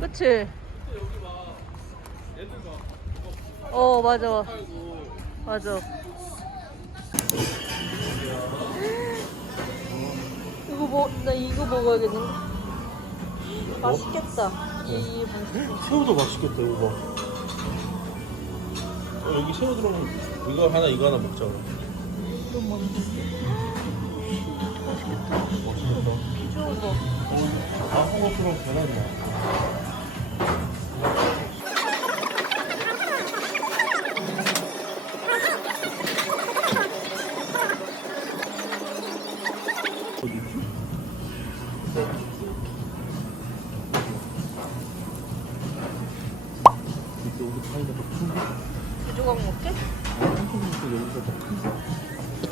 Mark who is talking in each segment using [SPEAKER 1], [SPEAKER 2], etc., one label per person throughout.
[SPEAKER 1] 그치? 어 맞아 맞아 이거 뭐나 이거 먹어야겠는데 맛있겠다 이 방식
[SPEAKER 2] 새우도 맛있겠다 이거 봐. 어, 여기 새우 들어가면 이거 하나 이거 하나 먹자 그럼.
[SPEAKER 1] 너무 맛있겠다
[SPEAKER 2] 맛있겠다.
[SPEAKER 1] 비주얼
[SPEAKER 2] 봐아 홍어처럼 계란이야.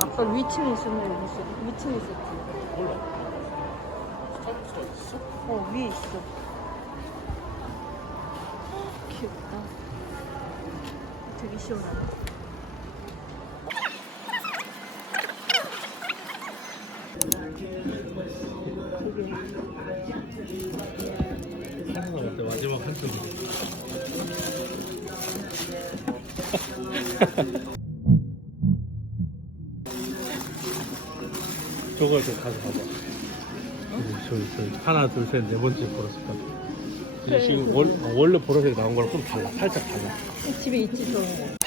[SPEAKER 1] 아까 위층에 있었는데 있어 위층에 있었지
[SPEAKER 2] 몰라. 스타벅스가 있어?
[SPEAKER 1] 어 위에 있어 귀엽다 되게 시원하네
[SPEAKER 2] 남았대 마지막 한 쪽이. 저걸 좀 가져가봐. 저기, 저기, 하나, 둘, 셋, 네 번째 보라색 가져. 근데 지금 월, 어, 원래 보라색 나온 거랑 좀 달라. 살짝 달라.
[SPEAKER 1] 집에 있지 저런 거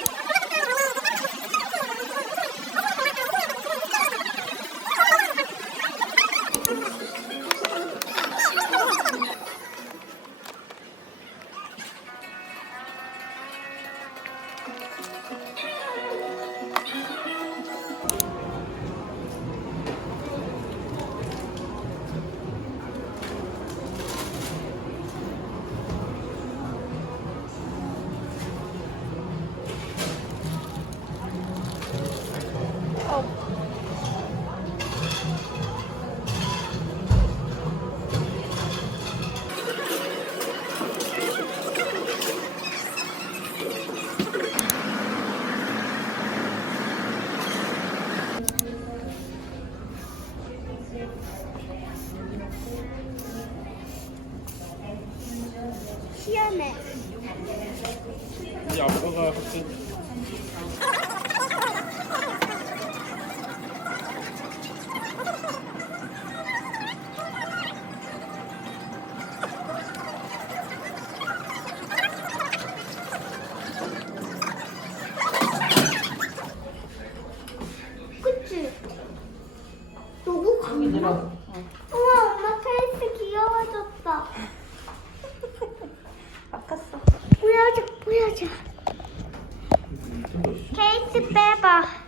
[SPEAKER 3] 강렬. 우와, 엄마 페이스 귀여워졌다.
[SPEAKER 1] 아팠어
[SPEAKER 3] 보여줘, 보여줘. 케이스 빼봐.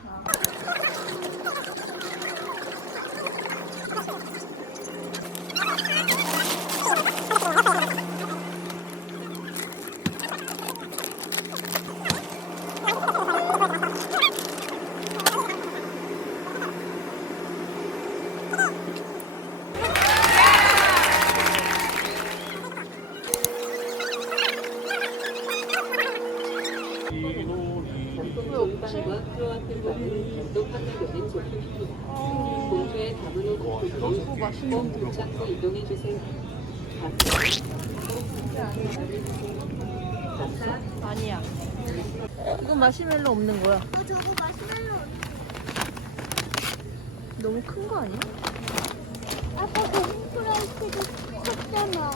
[SPEAKER 1] 거
[SPEAKER 4] 장소 이동해 주세요.
[SPEAKER 1] 아니야. 이건 마시멜로 없는 거야.
[SPEAKER 3] 어, 저거 마시멜로.
[SPEAKER 1] 너무 큰 거 아니야?
[SPEAKER 3] 아까 고기 프라이스도 컸잖아.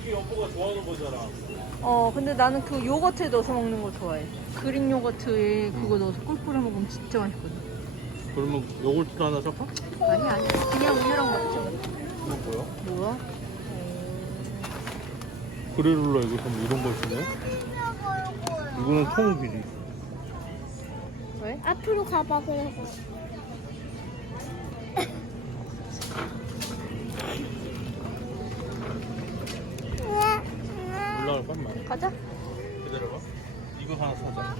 [SPEAKER 2] 이게 여보가 좋아하는 거잖아.
[SPEAKER 1] 어, 근데 나는 그 요거트에 넣어서 먹는 거 좋아해. 그릭 요거트에 그거 넣어서 꿀 뿌려 먹으면 진짜 맛있거든.
[SPEAKER 2] 그러면 요구르트 하나 살까?
[SPEAKER 1] 아니 아니. 그냥 우유랑 먹자.
[SPEAKER 2] 이거 뭐야?
[SPEAKER 1] 뭐야?
[SPEAKER 2] 그래룰라 이거 좀 이런 거 있네. 이거는 통 길이.
[SPEAKER 1] 왜?
[SPEAKER 3] 앞으로 가봐 그래서.
[SPEAKER 2] 올라갈 깐만.
[SPEAKER 1] 가자.
[SPEAKER 2] 기다려봐. 이거 하나 사자.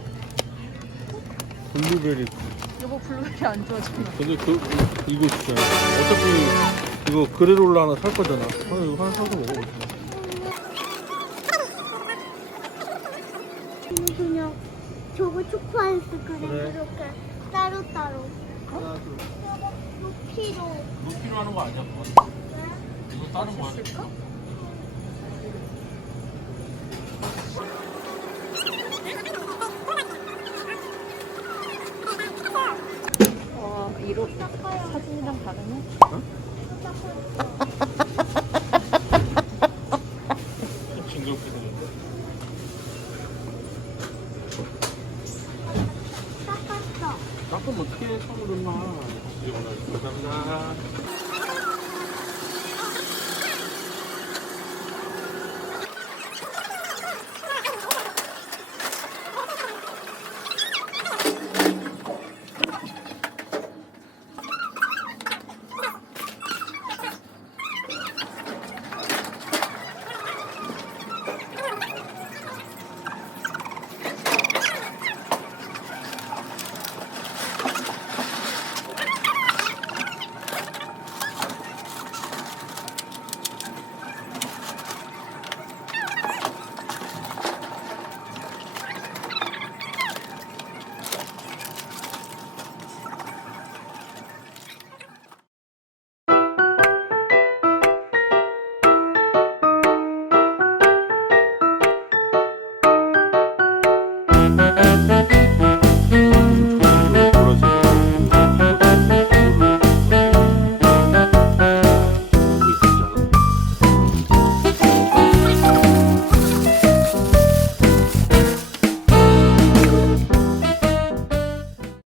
[SPEAKER 2] 블루베리.
[SPEAKER 1] 여보 블루베리 안 좋아하잖아.
[SPEAKER 2] 근데 그 이거 있잖아. 어차피 이거 그래롤라 하나 살 거잖아. 아, 이거 하나 사서 먹어보자.
[SPEAKER 3] 그냥 저거 초코 아이스
[SPEAKER 2] 그래.
[SPEAKER 3] 그래 이렇게 따로 따로.
[SPEAKER 2] 하나 둘.
[SPEAKER 3] 루피로.
[SPEAKER 2] 루피로 하는 거 아니야? 그거? 이거 다른 거야.
[SPEAKER 1] 있을까? 사진이랑 다르네.
[SPEAKER 2] 닦으면 어떻게 손으로 나. 감사합니다.